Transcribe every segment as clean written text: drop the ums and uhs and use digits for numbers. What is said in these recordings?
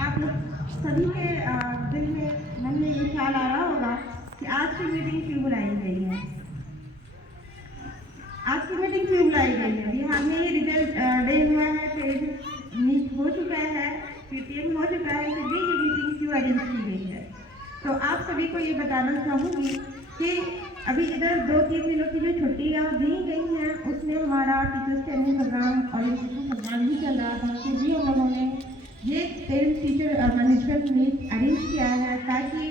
आप लोग सभी के दिल में मन में ये ख्याल आ रहा होगा कि आज की मीटिंग क्यों बुलाई गई है। आज की मीटिंग क्यों बुलाई गई है? बिहार में रिजल्ट डे हुआ है, फिर मीट हो चुका है, पीटीएम हो चुका है, फिर भी ये मीटिंग क्यों अरेंज की गई है। तो आप सभी को ये बताना चाहूँगी कि अभी इधर 2-3 दिनों की जो छुट्टियाँ दी गई हैं उसमें हमारा टीचर्स ट्रेनिंग प्रोग्राम और प्रोग्राम भी चल रहा था, फिर भी हम लोगों ने ये parents teacher management meet arrange किया है ताकि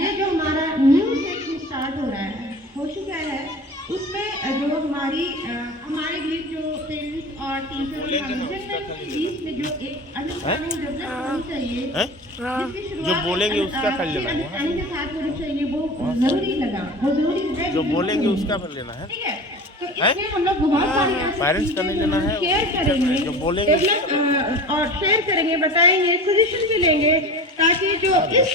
ये जो हमारा न्यू सेक्शन स्टार्ट हो रहा है, हो चुका है, उसमें जो हमारे बीच जो पेरेंट्स और टीचर मैनेजमेंट के बीच में जो एक अंडरस्टैंडिंग डेवलप होनी चाहिए, जो बोलेंगे उसका कर लेना है, अंडरस्टैंडिंग के साथ होनी चाहिए, वो जरूरी लगा, वो जरूरी है। जो बोलेंगे उसका कर लेना है, ठीक है। तो इसमें हम लोग बहुत सारी पेरेंट्स का नहीं लेना है, शेयर करेंगे, जो बोलेंगे और शेयर करेंगे, बताएंगे, सजेशन भी लेंगे ताकि जो इस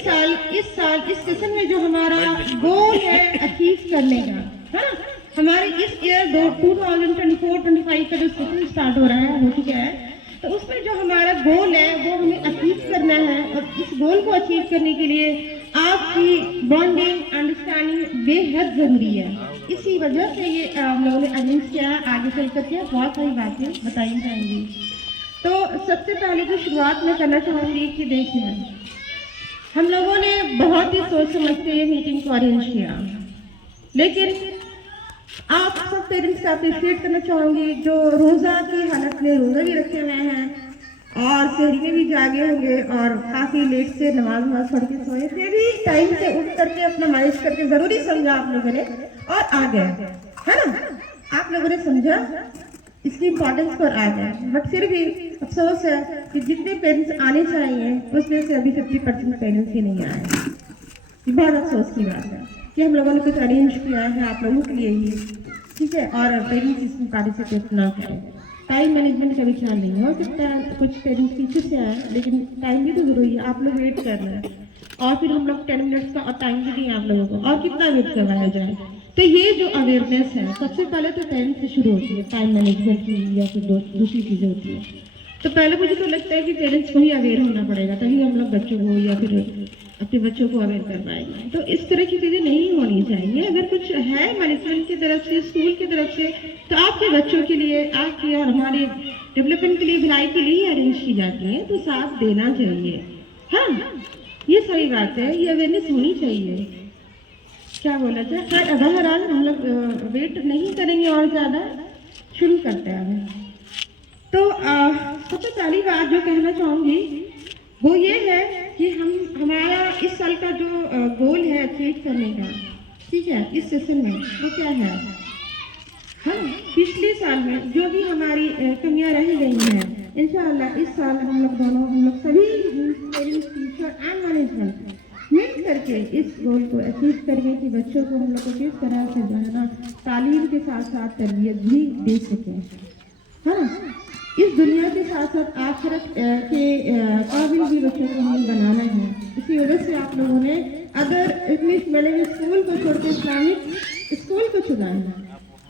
साल इस सेशन में जो हमारा गोल है अचीव करने का, है ना, हमारे इस ईयर 2024-25 का जो सेशन स्टार्ट हो रहा है, हो चुका है, तो उसमें जो हमारा गोल है वो हमें अचीव करना है और इस गोल को अचीव करने के लिए आपकी बॉन्डिंग अंडरस्टैंडिंग बेहद जरूरी है। इसी वजह से ये हम लोगों ने अरेंज किया। आगे चल करके बहुत सारी बातें बताई जाएंगी। तो सबसे पहले जो शुरुआत में करना चाहूँगी कि देखिए, हम लोगों ने बहुत ही सोच समझ के ये मीटिंग को अरेंज किया, लेकिन आप सब पेरेंट्स का अप्रिशिएट करना चाहूँगी जो रोज़ा की हालत में रोज़ा भी रखे हुए हैं और शहरी में भी जागे होंगे और काफ़ी लेट से नमाज पढ़ के सोए, फिर भी टाइम से उठ करके अपना मैनेज करके ज़रूरी समझा आप लोगों ने और आ गए, है ना, आप लोगों ने समझा इसकी इम्पोर्टेंस पर आ गए। बट फिर भी अफसोस है कि जितने पेरेंट्स आने चाहिए उसमें से अभी 50% पेरेंट्स ही नहीं आए। ये बहुत अफसोस की बात है कि हम लोगों ने कुछ अरेंज किया है आप लोगों के लिए ही, ठीक है, और पेरेंट्स इसमें पार्टिसिपेट ना करें। टाइम मैनेजमेंट का भी ख्याल नहीं हो सकता है, कुछ पेरेंट्स पीछे से आए, लेकिन टाइम भी तो जरूरी है, आप लोग वेट कर रहे हैं और फिर हम लोग 10 मिनट्स का और टाइम भी नहीं आप लोगों को, और कितना वेट करवाया जाए। तो ये जो अवेयरनेस है सबसे पहले तो पेरेंट्स से शुरू होती है, टाइम मैनेजमेंट की या फिर दूसरी चीज़ें होती है। तो पहले मुझे तो लगता है कि पेरेंट्स को ही अवेयर होना पड़ेगा, तभी हम लोग बच्चों को या फिर अपने बच्चों को अवेयर कर पाएंगे। तो इस तरह की चीज़ें नहीं होनी चाहिए। अगर कुछ है मैनेजमेंट की तरफ से, स्कूल की तरफ से, तो आपके बच्चों के लिए, आपके और हमारे डेवलपमेंट के लिए, भलाई के लिए ही अरेंज की जाती है, तो साथ देना चाहिए। हाँ, ये सही बात है, ये अवेयरनेस होनी चाहिए। क्या बोला जाए, बहरहाल हम लोग वेट नहीं करेंगे और ज़्यादा, शुरू करते हैं। तो सबसे पहली बात जो कहना चाहूँगी वो ये है कि हमारा इस साल का जो गोल है अचीव करने का, ठीक है, इस सेशन में वो क्या है। हम पिछले साल में जो भी हमारी कमियां रह गई हैं, इंशाअल्लाह इस साल हम लोग सभी टीचर एंड मैनेजमेंट मिल करके इस गोल को अचीव करेंगे कि बच्चों को हम लोग को किस तरह से जो है ना तालीम के साथ साथ तरबियत भी दे सकें, है ना। इस दुनिया के साथ साथ आखिरत के काबिल भी बच्चों को हमें बनाना है। इसी वजह से आप लोगों ने अगर इंग्लिश मीडियम स्कूल को छोड़ के इस्लामिक स्कूल को चुना है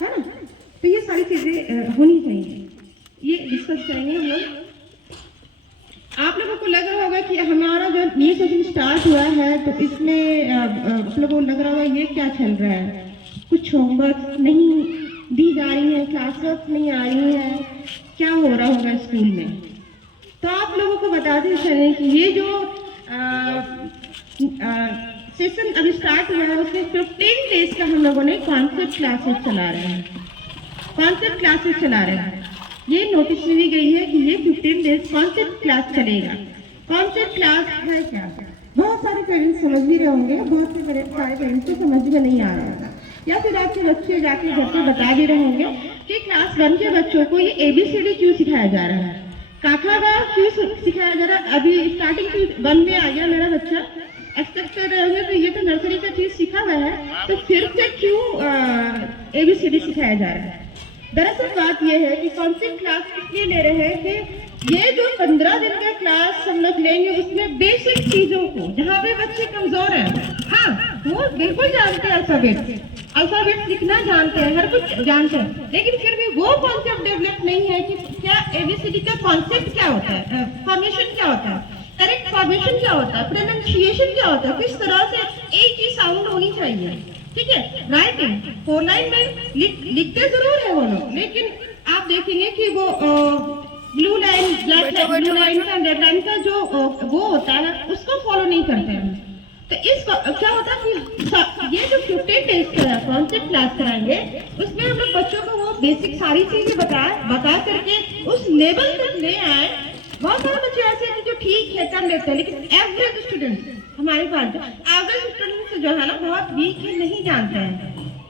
ना। तो ये सारी चीज़ें होनी चाहिए, ये डिस्कस करेंगे हम लोग। आप लोगों को लग रहा होगा कि हमारा जो न्यू सेशन स्टार्ट हुआ है तो इसमें आप लोगों को लग रहा होगा ये क्या चल रहा है, कुछ होमवर्क नहीं दी जा रही है, क्लास वर्क नहीं आ रही है, क्या हो रहा होगा स्कूल में। तो आप लोगों को बताते चलें कि ये जो सेशन अभी स्टार्ट हुआ है उसमें 15 डेज का हम लोगों ने कॉन्सेप्ट क्लासेस चला रहे हैं, कॉन्सेप्ट क्लासेस चला रहे हैं। ये नोटिस दी गई है कि ये 15 डेज कॉन्सेप्ट क्लास चलेगा। कॉन्सेप्ट क्लास है क्या, बहुत सारे पेरेंट्स समझ भी रहे होंगे, बहुत से सारे पेरेंट्स को समझ में नहीं आ रहा है, या फिर आपके बच्चे जाके घर पे बता भी रहे होंगे कि क्लास 1 के बच्चों को ये ABCD क्यों सिखाया जा रहा है, काका क्यों सिखाया जा रहा है। अभी स्टार्टिंग 1 में आ गया मेरा बच्चा, एक्सपेक्ट कर रहे होंगे तो ये तो नर्सरी का चीज सीखा हुआ है, तो फिर से क्यों ABCD सिखाया जा रहा है। दरअसल बात यह है कि कॉन्सेप्ट क्लास इसलिए ले रहे हैं कि ये जो 15 दिन का क्लास हम लोग लेंगे उसमें बेसिक चीजों को, जहाँ पे बच्चे कमजोर हैं, हाँ वो बिल्कुल जानते हैं अल्फाबेट लिखना जानते हैं, हर कुछ जानते हैं, लेकिन फिर भी वो कॉन्सेप्ट डेवलप नहीं है कि क्या ABCD का कॉन्सेप्ट क्या होता है, फॉर्मेशन क्या होता है, करेक्ट फॉर्मेशन क्या होता है, प्रोनाउंसिएशन क्या होता है, किस तरह से एक ही साउंड होनी चाहिए, ठीक है। राइटिंग 4 लाइन में लिखते जरूर है वो लोग, लेकिन आप देखेंगे कि वो blue line, black line, blue line का, रेड लाइन का जो वो होता है उसको फॉलो नहीं करते हैं। तो इस क्या होता है कि ये जो 15 डेज का कॉन्सेप्ट क्लास कराएंगे उसमें हम लोग बच्चों को वो बेसिक सारी चीजें बता करके उस लेवल तक ले आए। बहुत सारे बच्चे ऐसे हैं जो ठीक है कर लेते हैं, लेकिन एवरेज स्टूडेंट हमारे पास जो एवरेज स्टूडेंट जो है ना बहुत वीक है, नहीं जानते हैं,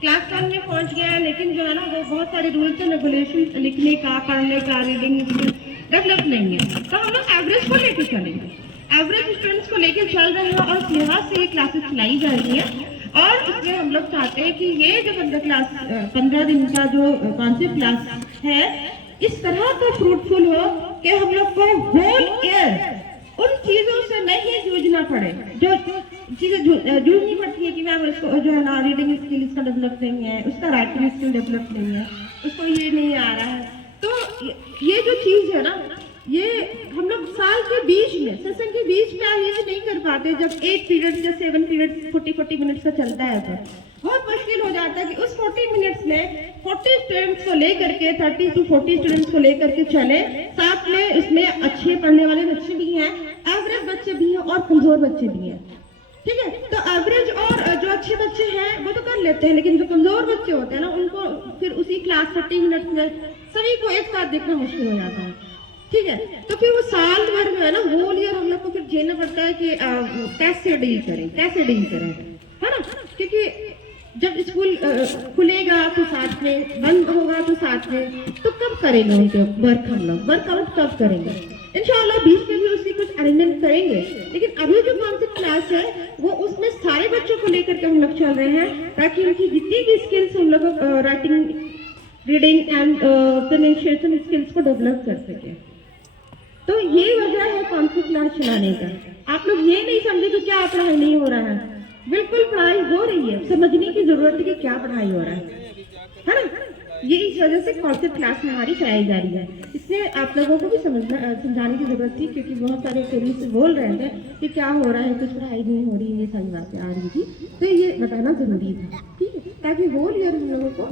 क्लास 1 में पहुंच गया है लेकिन जो है ना वो बहुत सारे रूल्स एंड रेगुलेशन लिखने का, पढ़ने का, रीडिंग डेवलप नहीं है। तो हम लोग एवरेज को लेकर चलेंगे, एवरेज स्टूडेंट्स को लेकर चल रहे हैं और इस लिहाज से ये क्लासेस चलाई जा रही है। और इसमें हम लोग चाहते हैं कि ये जो 15 दिन का जो कॉन्सेप्ट क्लास है इस तरह का फ्रूटफुल हो कि हम लोग को होल ईयर उन चीजों से नहीं जूझना पड़े जो चीजें जूझनी पड़ती है कि मैम उसको जो है ना रीडिंग स्किल इसका डेवलप नहीं है, उसका राइटिंग स्किल डेवलप नहीं है, उसको ये नहीं आ रहा है। तो ये जो चीज है ना ये हम लोग साल के बीच में, सेशन के बीच में ये नहीं कर पाते। जब 8 पीरियड या 7 पीरियड 40 मिनट्स का चलता है तो बहुत मुश्किल हो जाता है कि उस 40 मिनट्स में 40 स्टूडेंट्स को लेकर के 30 to 40 स्टूडेंट्स को लेकर के चले, साथ में उसमें अच्छे पढ़ने वाले बच्चे भी हैं, एवरेज बच्चे भी हैं और कमजोर बच्चे भी हैं, ठीक है। तो एवरेज और जो अच्छे बच्चे हैं वो तो कर लेते हैं, लेकिन जो कमजोर बच्चे होते हैं ना उनको फिर उसी क्लास 30 मिनट में सभी को एक साथ देखना मुश्किल हो जाता है, ठीक है। तो फिर वो साल भर में है ना होल ईयर हम लोग को फिर झेलना पड़ता है कि कैसे डील करें, है ना। क्योंकि जब स्कूल खुलेगा तो साथ में, बंद होगा तो साथ में, तो कब करेंगे उनके वर्कआउट कब करेंगे। इंशाल्लाह बीच में भी उसकी कुछ अरेंजमेंट करेंगे, लेकिन अभी जो कॉन्सेप्ट क्लास है वो उसमें सारे बच्चों को लेकर के हम लोग चल रहे हैं ताकि उनकी जितनी भी स्किल्स हम लोग writing, reading and pronunciation skills को डेवलप कर सके। तो ये वजह है कॉन्सेप्ट क्लास चलाने का। आप लोग ये नहीं समझे कि क्या पढ़ाई नहीं हो रहा है, बिल्कुल पढ़ाई हो रही है, समझने की जरूरत है कि क्या पढ़ाई हो रहा है ना। ये इस वजह से कॉन्सेप्ट क्लास हमारी कराई जा रही है। इससे आप लोगों को भी समझाने की जरूरत थी, क्योंकि बहुत सारे पेरेंट्स बोल रहे थे कि क्या हो रहा है, कुछ पढ़ाई नहीं हो रही, ये सारी बातें आ रही थी, तो ये बताना जरूरी था, ठीक है, ताकि होल ईयर हम लोगों को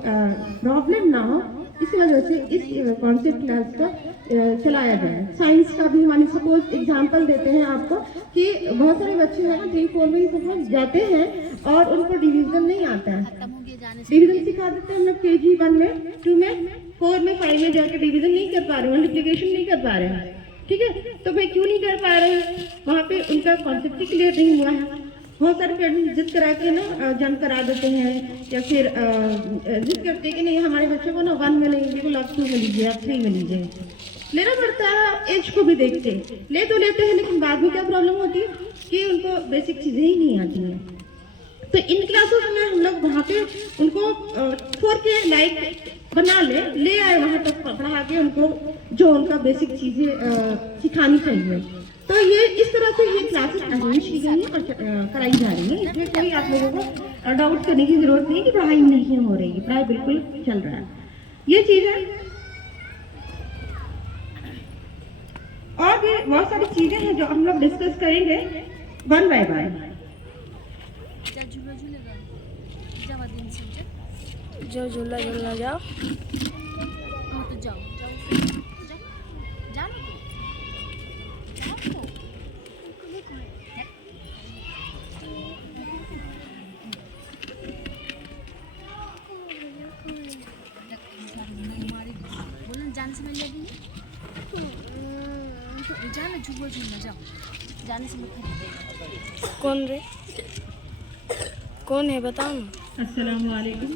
प्रॉब्लम ना हो। इस वजह से इस कॉन्सेप्ट क्लास का चलाया जाए। साइंस का भी हमारे सपोज एग्जांपल देते हैं आपको कि बहुत सारे बच्चे हैं ना 3-4 में सपोज जाते हैं और उनको डिवीजन नहीं आता है, डिवीजन सिखा देते हैं हम लोग KG 1 में, 2 में, 4 में, 5 में जाकर डिवीजन नहीं कर पा रहे हैं, मल्टीप्लिकेशन नहीं कर पा रहे हैं, ठीक है, तो भाई क्यों नहीं कर पा रहे हैं? वहाँ पे उनका कॉन्सेप्ट ही क्लियर नहीं हुआ है। बहुत सारे पेरेंट्स जिद करा के ना जम करा देते हैं, या फिर जिद करते हैं कि नहीं हमारे बच्चों को ना 1 में नहीं, बिल्कुल आप 2 में लीजिए, आप 3 में लीजिए। लेना पड़ता है, एज को भी देखते ले तो लेते हैं, लेकिन बाद में क्या प्रॉब्लम होती है कि उनको बेसिक चीज़ें ही नहीं आती हैं। तो इन क्लासेस में हम लोग वहाँ पे उनको 4K लाइक बना ले आए वहाँ तक पढ़ा के उनको जो उनका बेसिक चीज़ें सिखानी चाहिए। तो ये इस तरह से ये क्लासेस अरेंज की गई हैं और कराई जा रही हैं। इसमें कोई आप लोगों को डाउट करने की जरूरत नहीं कि पढ़ाई नहीं हो रही है, पढ़ाई बिल्कुल चल रहा है। ये चीज़ है, और भी बहुत सारी चीज़ें हैं जो हम लोग डिस्कस करेंगे वन बाय वन। जो झूला झूलना जाओ, तो जाओ जाने से मिल जाना, झूलना जाओ, जाने से मत। कौन रे, कौन है बताओ ना। अस्सलाम वालेकुम।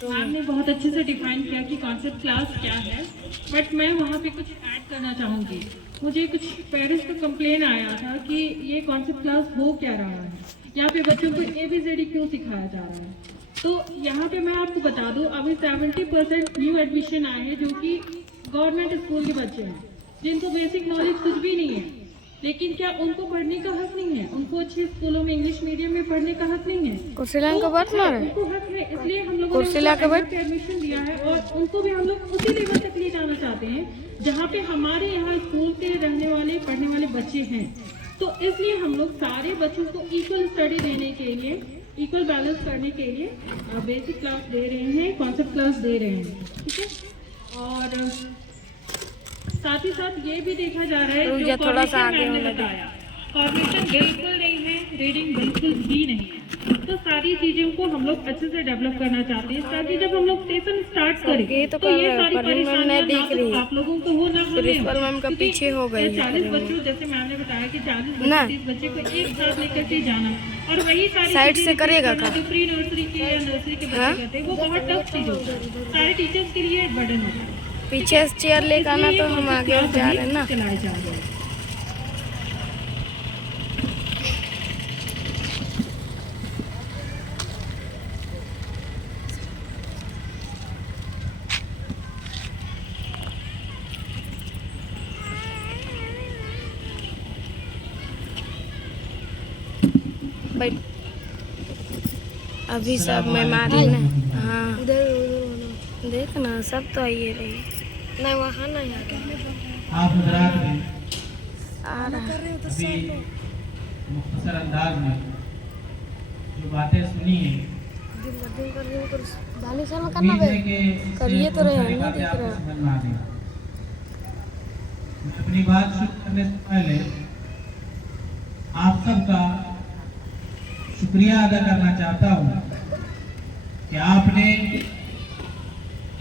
तो मैम ने बहुत अच्छे से डिफाइन किया कि कॉन्सेप्ट क्लास क्या है, बट मैं वहाँ पे कुछ ऐड करना चाहूँगी। मुझे कुछ पेरेंट्स का कंप्लेन आया था कि ये कॉन्सेप्ट क्लास हो क्या रहा है, यहाँ पे बच्चों को ABCD क्यों सिखाया जा रहा है। तो यहाँ पे मैं आपको बता दूँ, अभी 70% न्यू एडमिशन आए हैं जो कि गवर्नमेंट स्कूल के बच्चे हैं, जिनको बेसिक नॉलेज कुछ भी नहीं है। लेकिन क्या उनको पढ़ने का हक नहीं है? उनको अच्छे स्कूलों में इंग्लिश मीडियम में पढ़ने का हक नहीं है? कुर्सिला का बात मारे, उनको हक है, इसलिए हम लोगों कुर्सिला के बाद ने एडमिशन दिया है और उनको भी हम लोग उसी लेवल तक ले जाना चाहते हैं जहाँ पे हमारे यहाँ स्कूल के रहने वाले पढ़ने वाले बच्चे हैं। तो इसलिए हम लोग सारे बच्चों को इक्वल स्टडी देने के लिए, इक्वल बैलेंस करने के लिए बेसिक क्लास दे रहे हैं, कॉन्सेप्ट क्लास दे रहे हैं, ठीक है। और साथ ही साथ ये भी देखा जा रहा है जो थोड़ा सा आगे मैम ने बताया, कॉग्निशन बिल्कुल नहीं है, रीडिंग बिल्कुल भी नहीं है। तो सारी चीज़ों को हम लोग अच्छे से डेवलप करना चाहते हैं ताकि जब हम लोग सेशन स्टार्ट करें तो ये सारी परेशानियां आप लोगों को हो ना हमें। प्रिंसिपल मैम का पीछे हो गई 40 बच्चों, जैसे मैम ने बताया कि 40 बच्चे को एक साथ लेकर के जाना, और वही सारी साइड से करेगा का जो प्री नर्सरी के या नर्सरी के बच्चे करते हैं वो बहुत टफ चीज़ होता है, सारे टीचर्स के लिए बर्डन होता है। पीछे से चेयर लेकर आना, तो हम आगे जा रहे हैं ना। चलाए जा रहे हैं। अभी सब मेहमान है। हाँ उधर देखना सब तो आइए रही, नहीं वहाँ नहीं आ रहा। आप हजरात ने आ रहा अभी मुख्तसर अंदाज में जो बातें सुनी हैं, उम्मीद है कि करिए तो रहे, सारी नहीं बातें दिख आपको रहा। समझ में आ गई। मैं अपनी बात शुरू करने से पहले आप सबका शुक्रिया अदा करना चाहता हूँ कि आपने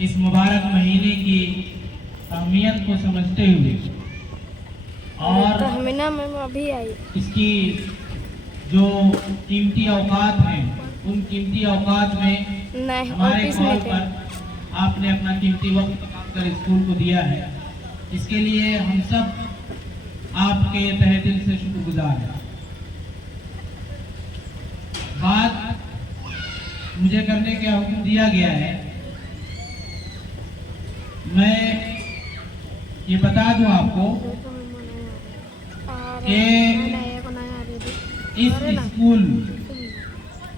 इस मुबारक महीने की अहमियत को समझते हुए और तहमीना मैम अभी आई, इसकी जो कीमती औकात हैं उन कीमती औकात में नहीं हमारे ऑफिस कॉल में पर आपने अपना कीमती वक्त निकालकर स्कूल को दिया है। इसके लिए हम सब आपके तहे दिल से शुक्रगुजार हैं। बात मुझे करने का हुक्म दिया गया है, मैं ये बता दूं आपको कि इस स्कूल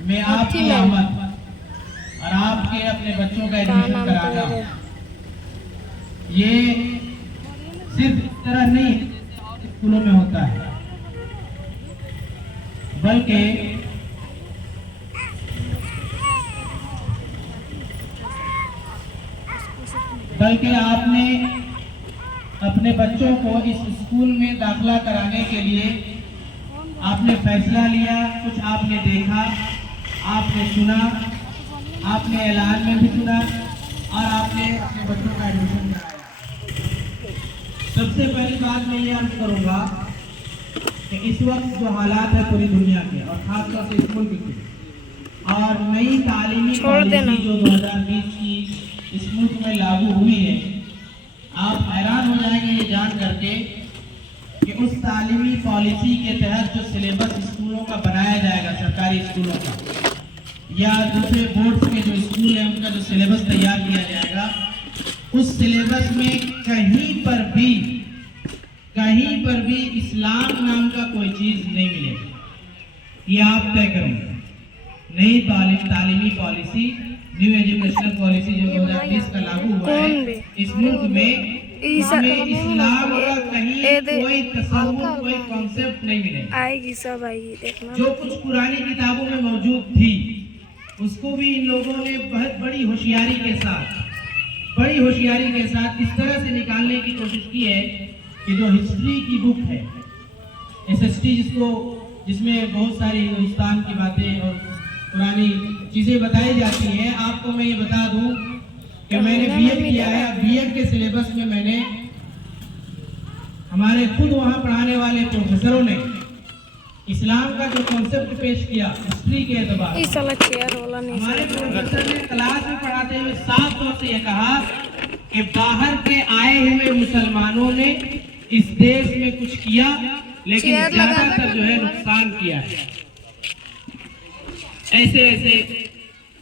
में आपकी आमद और आपके अपने बच्चों का एडमिशन कराना ये सिर्फ इस तरह नहीं स्कूलों में होता है, बल्कि आपने अपने बच्चों को इस स्कूल में दाखिला कराने के लिए आपने फैसला लिया, कुछ आपने देखा, आपने सुना, आपने ऐलान में भी सुना और आपने अपने बच्चों का एडमिशन कराया। सबसे पहली बात मैं ये अर्ज करूँगा कि इस वक्त जो हालात है पूरी दुनिया के और खासतौर से इस मुल्क के और नई तालीमी पॉलिसी जो 2020 की इस मुल्क में लागू हुई है, आप हैरान हो जाएंगे ये जान करके कि उस तालीमी पॉलिसी के तहत जो सिलेबस स्कूलों का बनाया जाएगा, सरकारी स्कूलों का या दूसरे बोर्ड्स के जो स्कूल हैं उनका जो सिलेबस तैयार किया जाएगा, उस सिलेबस में कहीं पर भी इस्लाम नाम का कोई चीज़ नहीं मिलेगी। ये आप तय करेंगे। नई तालीमी पॉलिसी, न्यू एजुकेशनल पॉलिसी जो 2020 का लागू हुआ है इस मुल्क में, इसमें इस्लाम का कहीं कोई तस्वुर, कोई कॉन्सेप्ट नहीं मिलेगा। आएगी, सब आएगी, देखना। जो कुछ पुरानी किताबों में मौजूद थी उसको भी इन लोगों ने बहुत बड़ी होशियारी के साथ इस तरह से निकालने की कोशिश की है कि जो हिस्ट्री की बुक है, SST जिसमें बहुत सारी हिंदुस्तान की बातें और पुरानी चीज़ें बताई जाती हैं। आपको मैं ये बता दूं कि मैंने बीएड किया है। बीएड के सिलेबस में मैंने हमारे खुद वहाँ पढ़ाने वाले प्रोफेसरों ने इस्लाम का जो कॉन्सेप्ट पेश किया हिस्ट्री के एतबार, हमारे प्रोफेसर ने क्लास में पढ़ाते हुए साफ तौर से ये कहा कि बाहर के आए हुए मुसलमानों ने इस देश में कुछ किया, लेकिन ज्यादातर जो है नुकसान किया है। ऐसे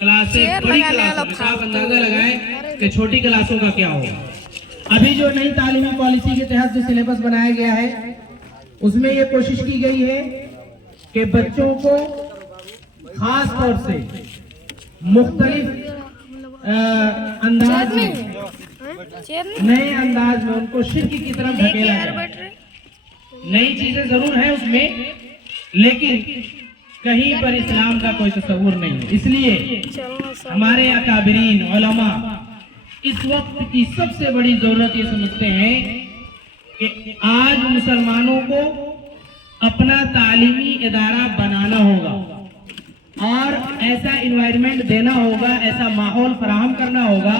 क्लासें, बड़ी क्लासों, आप अंदाजा लगाएं कि छोटी क्लासों का क्या होगा। अभी जो नई तालीमी पॉलिसी के तहत जो सिलेबस बनाया गया है उसमें ये कोशिश की गई है कि बच्चों को खास तौर से मुख्तलिफ अंदाज में, नए अंदाज में उनको शिर्क की तरफ धकेला है। नई चीजें जरूर है उसमें, लेकिन कहीं पर इस्लाम का कोई तस्वुर नहीं है। इसलिए हमारे अकाबिरीन उलमा इस वक्त की सबसे बड़ी जरूरत ये समझते हैं कि आज मुसलमानों को अपना तालीमी इदारा बनाना होगा और ऐसा इन्वायरमेंट देना होगा, ऐसा माहौल फराहम करना होगा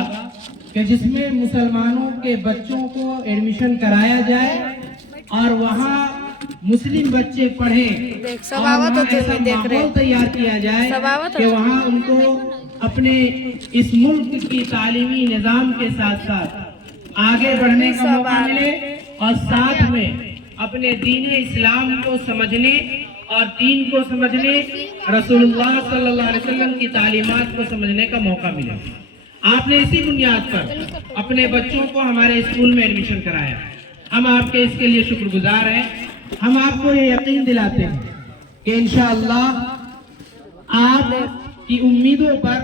कि जिसमें मुसलमानों के बच्चों को एडमिशन कराया जाए और वहाँ मुस्लिम बच्चे पढ़ें, ऐसा माहौल तैयार किया जाए कि वहाँ उनको अपने इस मुल्क की तालीमी निज़ाम के साथ साथ आगे बढ़ने का मौका मिले और साथ में अपने दीन इस्लाम को समझने और दीन को समझने, रसूलुल्लाह सल्लल्लाहु अलैहि वसल्लम की तालीमात को समझने का मौका मिला। आपने इसी बुनियाद पर अपने बच्चों को हमारे स्कूल में एडमिशन कराया। हम आपके इसके लिए शुक्रगुजार हैं। हम आपको ये यकीन दिलाते हैं कि इंशाअल्लाह आपकी उम्मीदों पर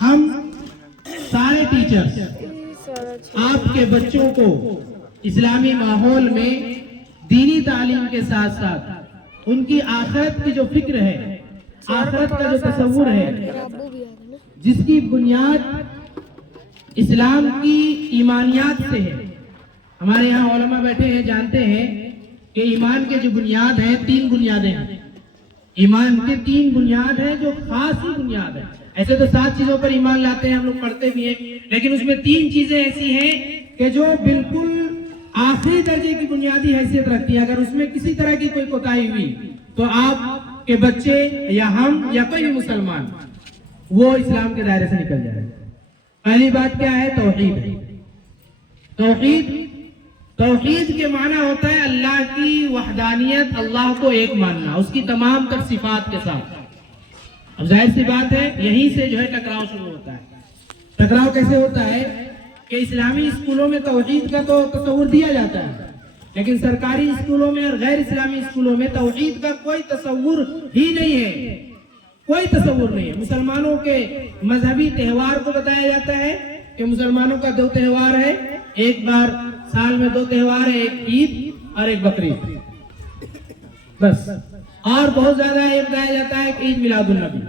हम सारे टीचर्स आपके बच्चों को इस्लामी माहौल में दीनी तालीम के साथ साथ उनकी आखिरत की जो फिक्र है, आखिरत का जो तस्वुर है, जिसकी बुनियाद इस्लाम की ईमानियात से है। हमारे यहाँ उलमा बैठे हैं, जानते हैं कि ईमान के जो बुनियाद हैं, 3 बुनियादें हैं। ईमान के 3 बुनियाद हैं जो खास ही बुनियाद है। ऐसे तो 7 चीजों पर ईमान लाते हैं, हम लोग पढ़ते भी हैं, लेकिन उसमें 3 चीजें ऐसी हैं कि जो बिल्कुल आखिरी दर्जे की बुनियादी हैसियत रखती है। अगर उसमें किसी तरह की कोई कोताही हुई तो आपके बच्चे या हम या कोई भी मुसलमान वो इस्लाम के दायरे से निकल जाएगा। पहली बात क्या है? तौहीद। तौहीद के माना होता है अल्लाह की वहदानियत, अल्लाह को एक मानना, उसकी तमाम तर सिफात के साथ। अब जाहिर सी बात है यहीं से जो है टकराव शुरू होता है। टकराव कैसे होता है कि इस्लामी स्कूलों में तौहीद का तो तस्वुर दिया जाता है, लेकिन सरकारी स्कूलों में और गैर इस्लामी स्कूलों में तौहीद का कोई तस्वुर ही नहीं है, कोई तस्वुर नहीं है। मुसलमानों के मजहबी त्योहार को बताया जाता है कि मुसलमानों का 2 त्योहार है, एक बार साल में 2 त्योहार है, एक ईद और एक बकरीद, बस। और बहुत ज्यादा ये बताया जाता है कि ईद मिलादुन नबी।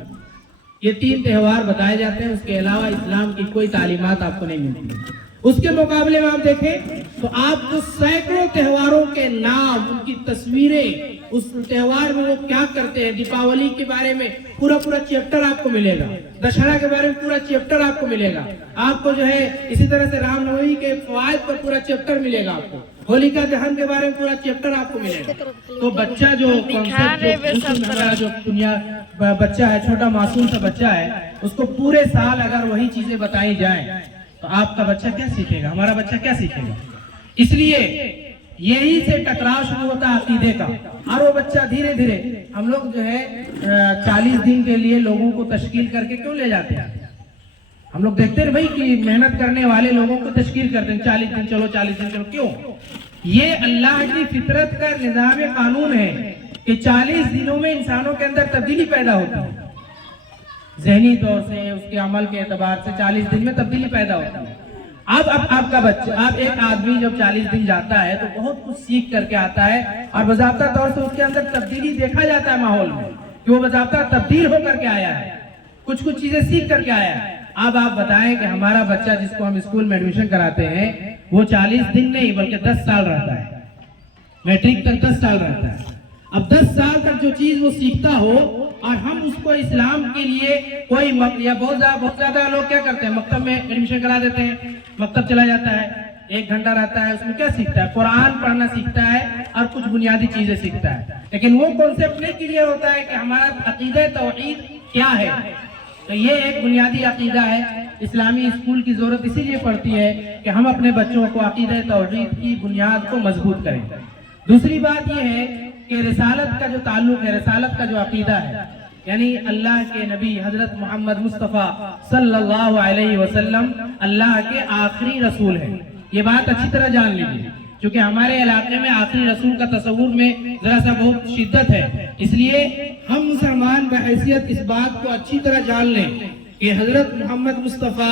ये 3 त्योहार बताए जाते हैं, उसके अलावा इस्लाम की कोई तालीमात आपको नहीं मिलती। उसके मुकाबले में आप देखें तो आपको सैकड़ों त्योहारों के नाम, उनकी तस्वीरें, उस त्योहार में वो क्या करते हैं, दीपावली के बारे में पूरा चैप्टर आपको मिलेगा, दशहरा के बारे में पूरा चैप्टर आपको मिलेगा, आपको जो है इसी तरह से रामनवमी के फवायद पर पूरा चैप्टर मिलेगा, आपको होलिका दहन के बारे में पूरा चैप्टर आपको मिलेगा। तो बच्चा जो हमारा जो दुनिया बच्चा है, छोटा मासूम सा बच्चा है, उसको पूरे साल अगर वही चीजें बताई जाए तो आपका बच्चा क्या सीखेगा, हमारा बच्चा क्या सीखेगा। इसलिए यही से टकराव शुरू होता है अकीदे का, और वो बच्चा धीरे धीरे, हम लोग जो है 40 दिन के लिए लोगों को तश्कील करके क्यों ले जाते हैं, हम लोग देखते हैं भाई कि मेहनत करने वाले लोगों को तश्कील करते हैं, 40 दिन चलो 40 दिन चलो, क्यों? ये अल्लाह की फितरत का निज़ाम कानून है कि 40 दिनों में इंसानों के अंदर तब्दीली पैदा होती है, ज़हनी तौर से, उसके अमल के एतबार से 40 दिन में तब्दीली पैदा होती है। अब आपका बच्चा, आप एक आदमी जब 40 दिन जाता है तो बहुत कुछ सीख करके आता है, और बज़ाब्ता तौर से उसके अंदर तब्दीली देखा जाता है माहौल में कि वो बज़ाब्ता तब्दील होकर के आया है, कुछ चीजें सीख करके आया है। अब आप बताएं कि हमारा बच्चा जिसको हम स्कूल में एडमिशन कराते हैं वो 40 दिन नहीं बल्कि 10 साल रहता है, मैट्रिक तक 10 साल रहता है। अब 10 साल तक जो चीज वो सीखता हो और हम उसको इस्लाम के लिए कोई या बहुत ज्यादा लोग क्या करते हैं, मकतब में एडमिशन करा देते हैं, मकतब चला जाता है, 1 घंटा रहता है, उसमें क्या सीखता है, कुरान पढ़ना सीखता है और कुछ बुनियादी चीजें सीखता है, लेकिन वो कॉन्सेप्ट नहीं क्लियर होता है कि हमारा अकीदा तौहीद क्या है। तो ये एक बुनियादी अकीदा है। इस्लामी स्कूल की जरूरत इसीलिए पड़ती है कि हम अपने बच्चों को अकीदा तौहीद की बुनियाद को मजबूत करें। दूसरी बात यह है कि रिसालत का जो ताल्लुक है, रिसालत का जो अकीदा है, यानी अल्लाह के नबी हजरत मोहम्मद मुस्तफ़ा सल्लल्लाहु अलैहि वसल्लम अल्लाह के आखिरी रसूल हैं, ये बात अच्छी तरह जान लीजिए, क्योंकि हमारे इलाके में आखिरी रसूल का तस्वुर में जरा सा बहुत शिद्दत है, इसलिए हम मुसलमान बहैसियत इस बात को अच्छी तरह जान लें कि हजरत मोहम्मद मुस्तफ़ा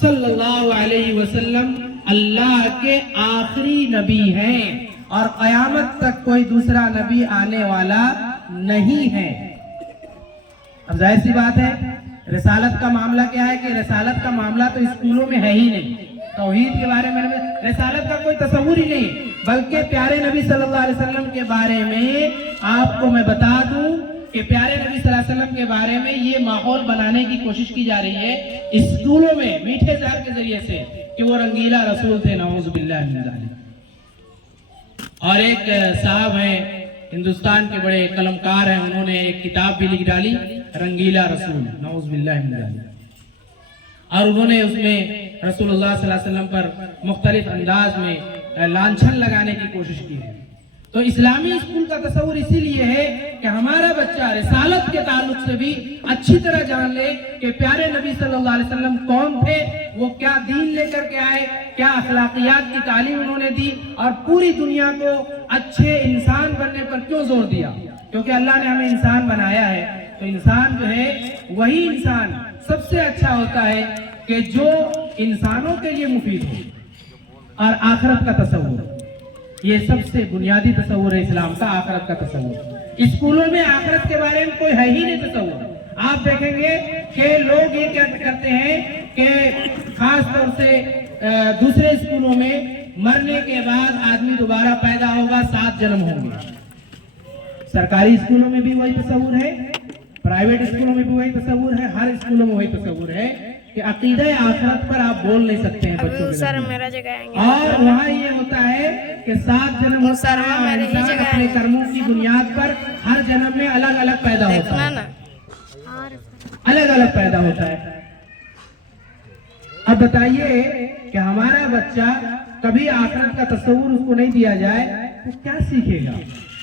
सल्लल्लाहु अलैहि वसल्लम अल्लाह के आखिरी नबी हैं और क़यामत तक कोई दूसरा नबी आने वाला नहीं है। अब जाहिर सी बात है, रिसालत का मामला क्या है कि रिसालत का मामला तो स्कूलों में है ही नहीं, तौहीद के बारे में रिसालत का कोई तस्वुर ही नहीं, बल्कि प्यारे नबी सल्लल्लाहु अलैहि वसल्लम के बारे में आपको मैं बता दूं कि प्यारे नबी सल्लल्लाहु अलैहि वसल्लम के बारे में ये माहौल बनाने की कोशिश की जा रही है स्कूलों में मीठे ज़हर के जरिए से कि वो रंगीला रसूल थे, नऊज़ बिल्लाह मिन ज़ालिक। और एक साहब हैं हिंदुस्तान के बड़े कलमकार हैं, उन्होंने एक किताब भी लिख डाली, रंगीला रसूल, नऊज़ बिल्लाह मिन ज़ालिक, और उन्होंने उसमें रसूलुल्लाह सल्लल्लाहु अलैहि वसल्लम पर मुख्तलिफ अंदाज में लांछन लगाने की कोशिश की है। तो इस्लामी स्कूल का तस्वुर इसीलिए है कि हमारा बच्चा रिसालत के ताल्लुक से भी अच्छी तरह जान ले कि प्यारे नबी सल्लल्लाहु अलैहि वसल्लम कौन थे, वो क्या दीन लेकर के आए, क्या अखलाकियात की तालीम उन्होंने दी और पूरी दुनिया को अच्छे इंसान बनने पर क्यों जोर दिया, क्योंकि अल्लाह ने हमें इंसान बनाया है। तो इंसान जो है वही इंसान सबसे अच्छा होता है कि जो इंसानों के लिए मुफीद हो। और आखिरत का तस्वुर, ये सबसे बुनियादी तस्वुर है इस्लाम का, आखिरत का तस्वुर। स्कूलों में आखिरत के बारे में कोई है ही नहीं तस्वुर। आप देखेंगे कि लोग ये क्या करते हैं कि खास तौर से दूसरे स्कूलों में मरने के बाद आदमी दोबारा पैदा होगा, 7 जन्म होंगे। सरकारी स्कूलों में भी वही तस्वुर है, प्राइवेट स्कूलों में भी वही तस्वुर है, हर स्कूलों में वही तस्वुर है कि अकीदा आखिरत पर आप बोल नहीं सकते हैं बच्चों के सर मेरा जगह आएंगे। और वहाँ ये होता है कि 7 जन्म होता है और इंसान अपने कर्मों की बुनियाद पर हर जन्म में अलग अलग पैदा होता है, अलग अलग पैदा होता है। अब बताइए कि हमारा बच्चा कभी आखिरत का तस्वुर उसको नहीं दिया जाए तो क्या सीखेगा।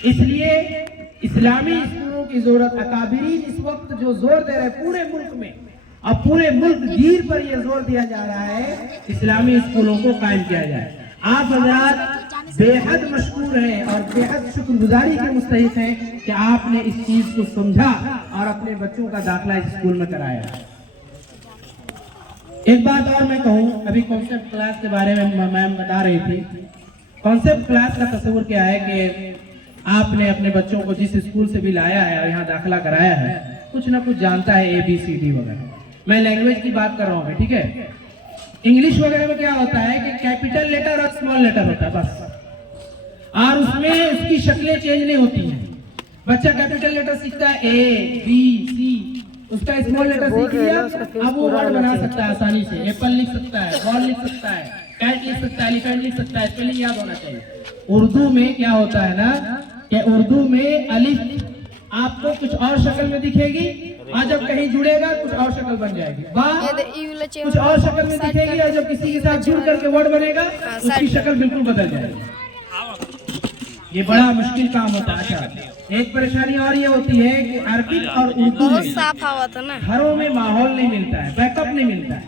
इसलिए इस्लामी स्कूलों की जरूरत, अकाबिरीन इस वक्त जो जोर दे रहे हैं पूरे मुल्क में, अब पूरे मुल्क गिर पर यह जोर दिया जा रहा है इस्लामी स्कूलों को कायम किया जाए। आप हज़रात बेहद मशकूर हैं और बेहद शुक्रगुजारी के मुस्तहिक हैं कि आपने इस चीज को समझा और अपने बच्चों का दाखिला इस स्कूल में कराया। एक बात और मैं कहूँ, अभी कॉन्सेप्ट क्लास के बारे में मैम बता रही थी। कॉन्सेप्ट क्लास का तस्वुर क्या है कि आपने अपने बच्चों को जिस स्कूल से भी लाया है और यहाँ दाखिला कराया है, कुछ ना कुछ जानता है, ABCD वगैरह। मैं लैंग्वेज की बात कर रहा हूँ, ठीक है। इंग्लिश वगैरह में क्या होता है कि कैपिटल लेटर और स्मॉल लेटर होता है बस, और उसमें उसकी शक्लें चेंज नहीं होती हैं। बच्चा कैपिटल लेटर सीखता है A, B, C, उसका स्मॉल लेटर सीख लिया, अब वो वर्ड बना सकता है आसानी से, एप्पल लिख सकता है, बॉल लिख सकता है, कैट लिख सकता है, एलिफेंट लिख सकता है, स्पेलिंग याद होना चाहिए। उर्दू में क्या होता है ना कि उर्दू में अलिफ आपको कुछ और शक्ल में दिखेगी और जब कहीं जुड़ेगा कुछ और शक्ल बन जाएगी, बा कुछ और शक्ल में दिखेगी और जब किसी के साथ जुड़ करके वर्ड बनेगा उसकी शक्ल बिल्कुल बदल जाएगी। ये बड़ा मुश्किल काम होता है। अच्छा, एक परेशानी और ये होती है कि अरबी और उर्दू में साफ हवा था ना, घरों में माहौल नहीं मिलता है, बैकअप नहीं मिलता है।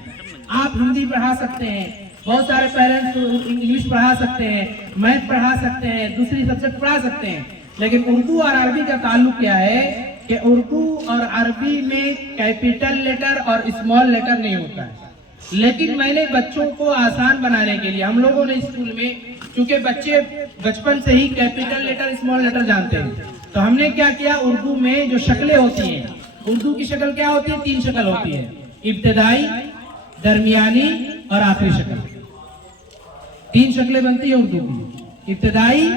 आप हिंदी पढ़ा सकते हैं, बहुत सारे पेरेंट्स इंग्लिश पढ़ा सकते हैं, मैथ पढ़ा सकते हैं, दूसरी सब्जेक्ट पढ़ा सकते हैं, लेकिन उर्दू और अरबी का ताल्लुक क्या है कि उर्दू और अरबी में कैपिटल लेटर और स्मॉल लेटर नहीं होता है। लेकिन मैंने बच्चों को आसान बनाने के लिए हम लोगों ने स्कूल में, क्योंकि बच्चे बचपन से ही कैपिटल लेटर स्मॉल लेटर जानते हैं, तो हमने क्या किया, उर्दू में जो शक्लें होती हैं, उर्दू की शक्ल क्या होती है, 3 शक्ल होती है, इब्तिदाई, दरमियानी और आखिरी शक्ल। 3 शक्लें बनती है उर्दू की, इब्तिदाई,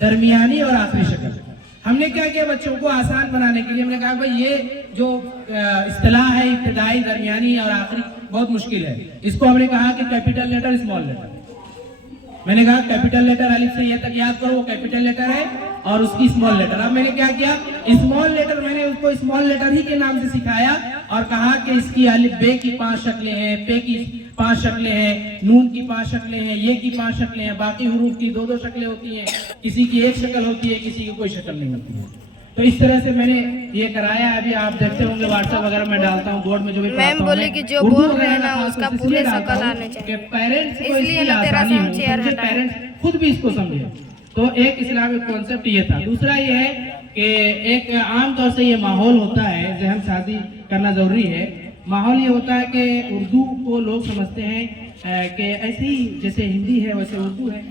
दरमियानी और आखिरी शक्ल। हमने क्या किया, बच्चों को आसान बनाने के लिए हमने कहा भाई ये जो इस्तिलाह है इब्तिदाई, दरमियानी और आखिरी बहुत मुश्किल है, इसको हमने कहा कि कैपिटल लेटर स्मॉल लेटर। मैंने कहा कैपिटल लेटर अलिफ से ये तक याद करो, वो कैपिटल लेटर है और उसकी स्मॉल लेटर। अब मैंने क्या किया, स्मॉल लेटर मैंने उसको स्मॉल लेटर ही के नाम से सिखाया और कहा कि इसकी अलिफ बे की 5 शक्लें हैं, पे की 5 शक्लें हैं, नून की 5 शक्लें हैं, ये की 5 शक्लें हैं, बाकी हुरूफ की 2-2 शक्लें होती हैं, किसी की 1 शक्ल होती है, किसी की कोई शक्ल नहीं होती है। तो इस तरह से मैंने ये कराया। अभी आप देखते होंगे व्हाट्सएप वगैरह में डालता हूँ, बोर्ड में जो भी मैम बोले कि जो बोल रहे हैं ना उसका पूरे शक्ल आने चाहिए, पेरेंट्स को इसलिए ना तेरा साउंड शेयर हटा, पेरेंट्स खुद भी इसको समझे। तो एक इस्लामिक कॉन्सेप्ट ये था। दूसरा ये है कि एक आम तौर से ये माहौल होता है, जहन शादी करना जरूरी है। माहौल ये होता है कि उर्दू को लोग समझते हैं कि ऐसे ही जैसे हिंदी है वैसे उर्दू है।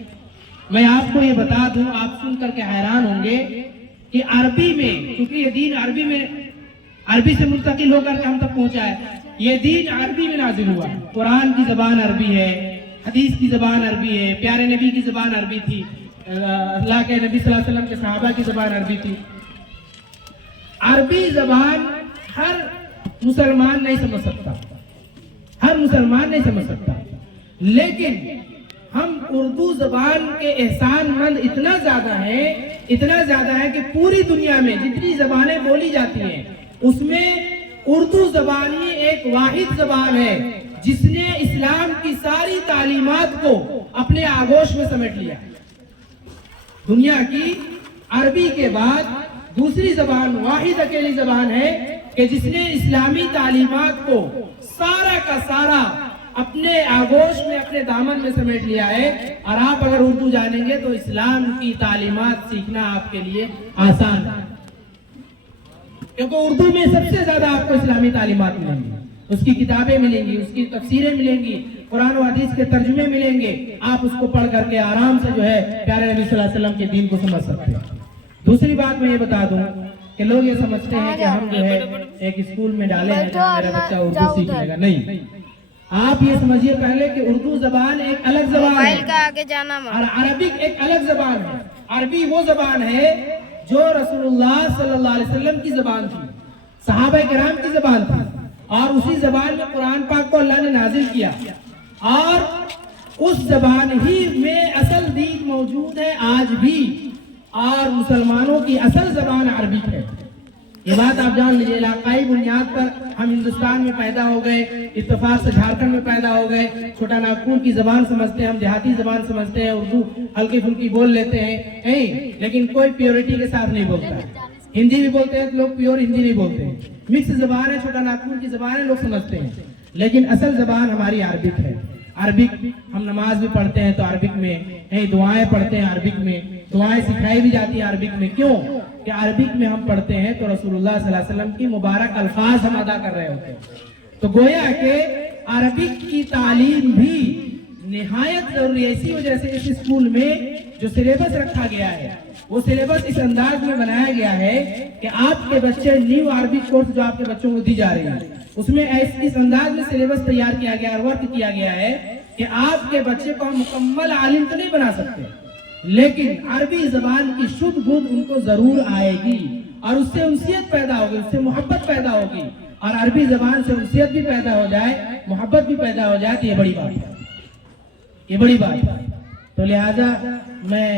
मैं आपको ये बता दूं, आप सुन करके हैरान होंगे कि अरबी में, क्योंकि ये दीन अरबी में, अरबी से मुंतकिल होकर हम तक पहुंचा है, ये दीन अरबी में नाजिल हुआ। कुरान की जबान अरबी है, हदीस की जबान अरबी है, प्यारे नबी की जबान अरबी थी, अल्लाह के नबी सल्लल्लाहु अलैहि वसल्लम के सहाबा की जबान अरबी थी। अरबी जबान हर मुसलमान नहीं समझ सकता, हर मुसलमान नहीं समझ सकता, लेकिन हम उर्दू जबान के एहसानमंद इतना ज्यादा है कि पूरी दुनिया में जितनी जबानें बोली जाती हैं उसमें उर्दू जबान ही एक वाहिद जबान है जिसने इस्लाम की सारी तालीमात को अपने आगोश में समेट लिया। दुनिया की अरबी के बाद दूसरी जबान वाहिद अकेली जबान है कि जिसने इस्लामी तालीमात को सारा का सारा अपने आगोश में, अपने दामन में समेट लिया है। और आप अगर उर्दू जानेंगे तो इस्लाम की तालीमात सीखना आपके लिए आसान है, क्योंकि उर्दू में सबसे ज्यादा आपको इस्लामी तालीमात मिलेंगी, उसकी किताबें मिलेंगी, उसकी तफसीरें मिलेंगी, कुरान और हदीस के तर्जुमे मिलेंगे। आप उसको पढ़ करके आराम से जो है प्यारे नबी सल्लल्लाहु अलैहि वसल्लम के दीन को समझ सकते हैं। दूसरी बात मैं ये बता दूं कि लोग ये समझते हैं कि हम जो है एक स्कूल में डाले हैं तो मेरा बच्चा उर्दू सीख लेगा। नहीं, आप ये समझिए पहले कि उर्दू जबान एक अलग जबान है का आगे जाना और अरबिक एक अलग जबान है। अरबी वो जबान है जो रसूलुल्लाह सल्लल्लाहु अलैहि वसल्लम की जबान थी, सहाबा किराम की जबान थी, और उसी जबान में कुरान पाक को अल्लाह ने नाजिल किया, और उस जबान ही में असल दीन मौजूद है आज भी, और मुसलमानों की असल जबान अरबिक है। ये बात आप जान लीजिए। इलाकाई बुनियाद पर हम हिंदुस्तान में पैदा हो गए, इत्तेफाक से झारखंड में पैदा हो गए, छोटा नागपुर की जबान समझते हैं, हम देहाती जबान समझते हैं, उर्दू हल्की फुल्की बोल लेते हैं, लेकिन कोई प्योरिटी के साथ नहीं बोलता है। हिंदी भी बोलते हैं तो लोग प्योर हिंदी नहीं बोलते हैं, मिक्स जबान है, छोटा नागपुर की जबान है, लोग समझते हैं, लेकिन असल जबान हमारी अरबिक है। अरबिक हम नमाज भी पढ़ते हैं तो अरबिक में, दुआएं पढ़ते हैं अरबिक में, दुआएं सिखाई भी जाती है अरबिक में। क्यों कि अरबिक में हम पढ़ते हैं तो रसूलुल्लाह सल्लल्लाहु अलैहि वसल्लम की मुबारक अल्फाज हम अदा कर रहे होते हैं। तो गोया के अरबिक की तालीम भी निहायत जरूरी है। इसी वजह से इस स्कूल में जो सिलेबस रखा गया है वो सिलेबस इस अंदाज में बनाया गया है कि आपके बच्चे न्यू अरबिक कोर्स जो आपके बच्चों को दी जा रही है उसमें इस अंदाज में सिलेबस तैयार किया गया है, वर्क किया गया है कि आपके बच्चे को हम मुकम्मल आलिम तो नहीं बना सकते, लेकिन अरबी जबान की शुद्ध बुद्ध उनको जरूर आएगी और उससे उनसियत पैदा होगी, उससे मोहब्बत पैदा होगी। और अरबी जबान से उनसियत भी पैदा हो जाए, मोहब्बत भी पैदा हो जाए, तो ये बड़ी बात है, ये बड़ी बात है। तो लिहाजा मैं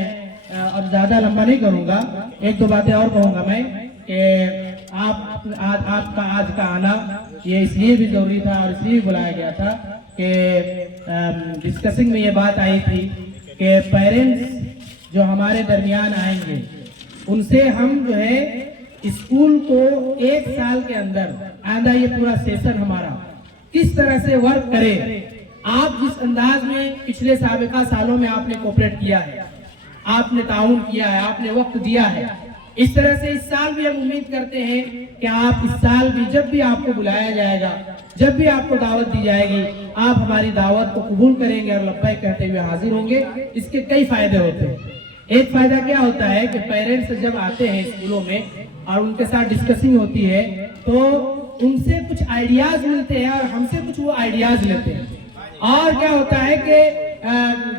अब ज्यादा लंबा नहीं करूंगा, एक दो बातें और कहूंगा मैं कि आपका आज का आना ये इसलिए भी जरूरी था और इसलिए बुलाया गया था कि डिस्कसिंग में ये बात आई थी कि पेरेंट्स जो हमारे दरमियान आएंगे उनसे हम जो है स्कूल को 1 साल के अंदर आंदा ये पूरा सेशन हमारा किस तरह से वर्क करे। आप जिस अंदाज में पिछले साबिका सालों में आपने कोऑपरेट किया है, आपने ताउन किया है, आपने वक्त दिया है, इस तरह से इस साल भी हम उम्मीद करते हैं कि आप इस साल भी जब भी आपको बुलाया जाएगा, जब भी आपको दावत दी जाएगी, आप हमारी दावत को कबूल करेंगे और लब्बैक कहते हुए हाजिर होंगे। इसके कई फायदे होते हैं। एक फायदा क्या होता है कि पेरेंट्स जब आते हैं स्कूलों में और उनके साथ डिस्कसिंग होती है तो उनसे कुछ आइडियाज मिलते हैं और हमसे कुछ वो आइडियाज लेते हैं। और क्या होता है कि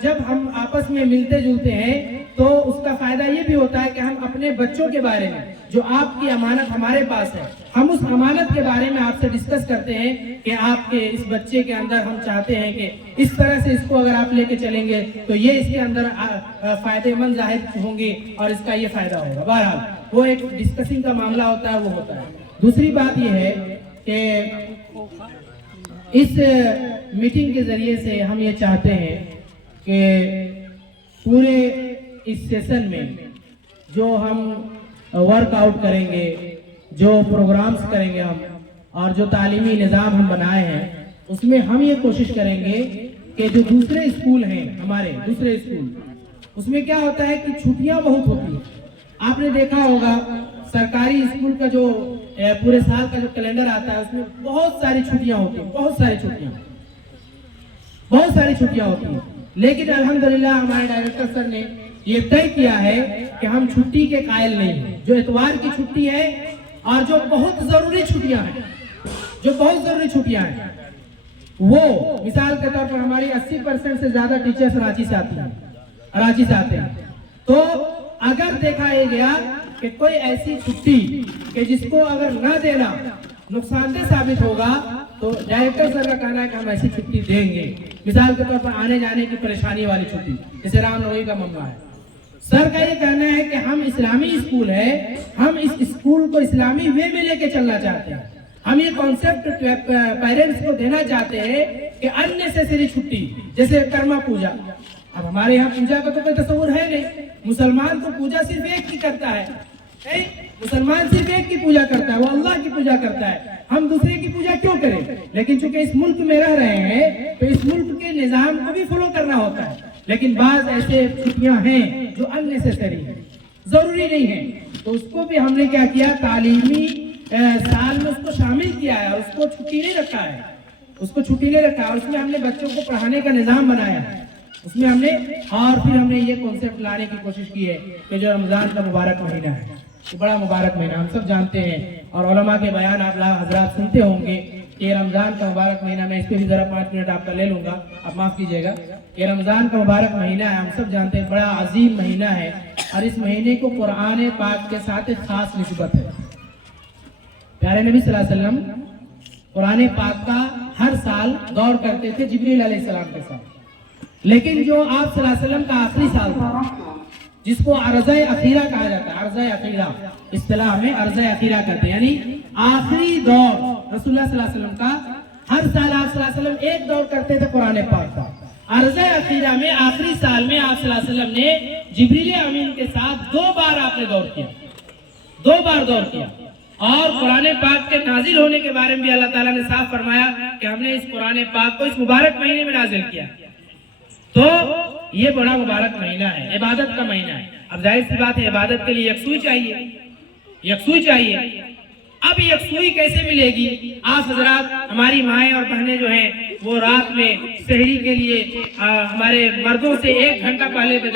जब हम आपस में मिलते जुलते हैं तो उसका फायदा ये भी होता है कि हम अपने बच्चों के बारे में, जो आपकी अमानत हमारे पास है, हम उस अमानत के बारे में आपसे डिस्कस करते हैं कि आपके इस बच्चे के अंदर हम चाहते हैं कि इस तरह से इसको अगर आप लेके चलेंगे तो ये इसके अंदर फायदेमंद जाहिर होंगे और इसका ये फायदा होगा। बहरहाल वो एक डिस्कसिंग का मामला होता है, वो होता है। दूसरी बात ये है कि इस मीटिंग के जरिए से हम ये चाहते हैं कि पूरे इस सेशन में जो हम वर्कआउट करेंगे, जो प्रोग्राम्स करेंगे हम और जो तालीमी निज़ाम हम बनाए हैं, उसमें हम ये कोशिश करेंगे कि जो दूसरे स्कूल हैं हमारे दूसरे स्कूल, उसमें क्या होता है कि छुट्टियां बहुत होती हैं। आपने देखा होगा सरकारी स्कूल का जो पूरे साल का जो कैलेंडर आता है उसमें बहुत सारी छुट्टियां होती हैं, बहुत सारी छुट्टियां होती हैं। लेकिन अल्हम्दुलिल्लाह हमारे डायरेक्टर सर ने ये तय किया है कि हम छुट्टी के कायल नहीं हैं। जो इतवार की छुट्टी है और जो बहुत जरूरी छुट्टियां हैं, जो बहुत जरूरी छुट्टियां हैं, वो मिसाल के तौर पर हमारी 80% से ज्यादा टीचर्स रांची से आती हैं, रांची से आते हैं। तो अगर देखा गया कि कोई ऐसी छुट्टी कि जिसको अगर न देना नुकसानदेह साबित होगा तो डायरेक्टर सर का कहना है कि हम ऐसी छुट्टी देंगे। मिसाल के तौर पर आने जाने की परेशानी वाली छुट्टी, जैसे रामनवमी का मम्मा है, सर का ये कहना है कि हम इस्लामी स्कूल है, हम इस स्कूल को इस्लामी वे में लेके चलना चाहते हैं। हम ये कॉन्सेप्ट पेरेंट्स को देना चाहते हैं कि अननेसेसरी छुट्टी जैसे कर्मा पूजा, अब हमारे यहाँ पूजा का तो कोई तस्वुर है नहीं, मुसलमान तो पूजा सिर्फ एक की करता है, नहीं? मुसलमान सिर्फ एक की पूजा करता है, वो अल्लाह की पूजा करता है। हम दूसरे की पूजा क्यों करें? लेकिन चूंकि इस मुल्क में रह रहे हैं तो इस मुल्क के निजाम को भी फॉलो करना होता है। लेकिन बाज ऐसे छुट्टियां हैं जो अननेसेसरी है, जरूरी नहीं है, तो उसको भी हमने क्या किया, तालीमी साल में उसको शामिल किया है, उसको छुट्टी नहीं रखा है, उसको छुट्टी नहीं रखा है। उसमें हमने बच्चों को पढ़ाने का निजाम बनाया है उसमें हमने, और फिर हमने ये कॉन्सेप्ट लाने की कोशिश की है कि जो रमजान का मुबारक महीना है, तो बड़ा मुबारक महीना हम सब जानते हैं और उलमा के बयान आप हजरात सुनते होंगे कि रमजान का मुबारक महीना, मैं इस पर भी जरा 5 मिनट आपका ले लूंगा, आप माफ कीजिएगा। ये रमजान का मुबारक महीना है, हम सब जानते हैं, बड़ा अजीम महीना है और इस महीने को कुरान पाक के साथ एक खास निस्बत है। प्यारे नबी सल्लल्लाहु अलैहि वसल्लम कुरान पाक का हर साल दौर करते थे जिब्रील अलैहिस्सलाम के साथ, लेकिन जो आप सल्लल्लाहु अलैहि वसल्लम का आखिरी साल था जिसको अर्ज़े अखीरा कहा जाता है, अर्ज़े अखीरा इस्तिलाह में अर्ज़े अखीरा कहते हैं, यानी आखिरी दौर रसूलुल्लाह सल्लल्लाहु अलैहि वसल्लम का, हर साल आप सल्लल्लाहु अलैहि वसल्लम एक दौर करते थे कुरान पाक का। अर्ज़े अखीरा में आखिरी साल में आप सल्लल्लाहु अलैहि वसल्लम ने जिब्रील अमीन के साथ 2 बार आपने दौर किया, 2 बार दौर किया। और कुरान पाक के नाजिल होने के बारे में भी अल्लाह ताला ने साफ फरमाया कि हमने इस कुरान पाक को इस मुबारक महीने में नाजिल किया। तो ये बड़ा मुबारक महीना है, इबादत का महीना है। अब जाहिर सी बात है इबादत के लिए यकसुई चाहिए, यकसुई चाहिए। अब यकसुई कैसे मिलेगी? आप हजरात, हमारी माएँ और बहनें जो हैं वो रात में सहरी के लिए हमारे मर्दों से 1 घंटा पहले